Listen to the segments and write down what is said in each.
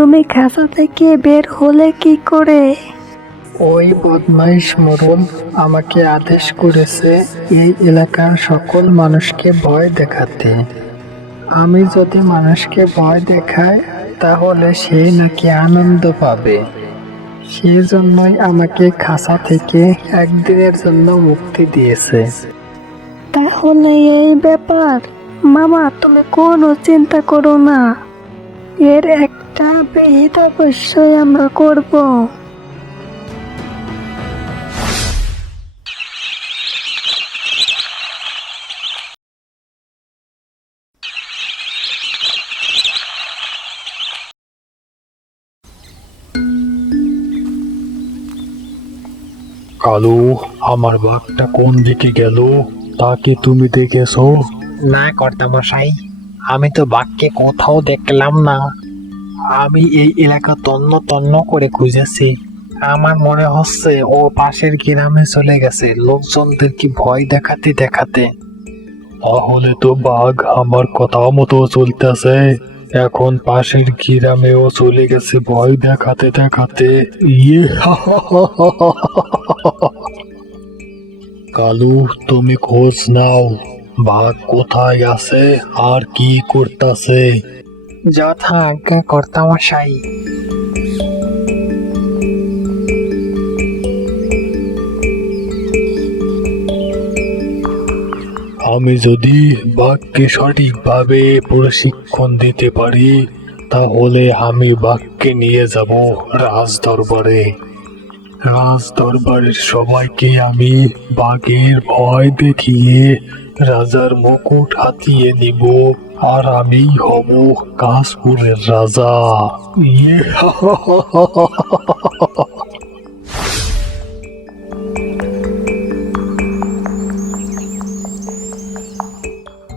তুমি খাঁচা থেকে বের হলে কি করে? ওই বদমাইশ মোরল আমাকে আদেশ করেছে এই এলাকার সকল মানুষকে ভয় দেখাতে। আমি যদি মানুষকে ভয় দেখাই তাহলে সে নাকি আনন্দ পাবে। সেজন্যই আমাকে খাঁচা থেকে একদিনের জন্য মুক্তি দিয়েছে। তাহলে এই ব্যাপার। মামা তুমি কোনো চিন্তা করো না। এর একটা বিহিত অবশ্যই আমরা করব। কালু আমার বাঘটা কোন দিকে গেল তা কি তুমি দেখেছ? না কর্তামশাই। আমি তো বাঘকে কোথাও দেখলাম না। আমি এই এলাকা তন্ন তন্ন করে খুঁজেছি। আমার মনে হচ্ছে ও পাশের গ্রামে চলে গেছে। লোকজনদেরকে ভয় দেখাতে দেখাতে। তাহলে তো বাঘ আমার কথা মতো চলতেছে। এখন পাশের গ্রামেও চলে গেছে ভয় দেখাতে দেখাতে। ইয়ে কালু, তুমি খোঁজ নাও। বাঘ কোথায় আছে আর কি করতেছে? যথা আজ্ঞা কর্তামশাই আমি যদি বাঘকে সঠিকভাবে প্রশিক্ষণ দিতে পারি তাহলে আমি বাঘকে নিয়ে যাব রাজ দরবারে রাজ দরবারের সবাইকে আমি বাঘের ভয় দেখিয়ে রাজার মুকুট হাতিয়ে নিব, আর আমি হব কাশপুরের রাজা।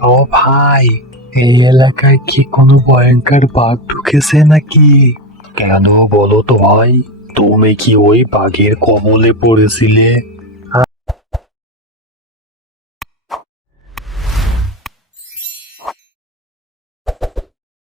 ও ভাই, এই এলাকায় কি কোনো ভয়ঙ্কর বাঘ ঢুকেছে নাকি? কেন বলো তো ভাই, তুমি কি ওই বাঘের কবলে পড়েছিলে?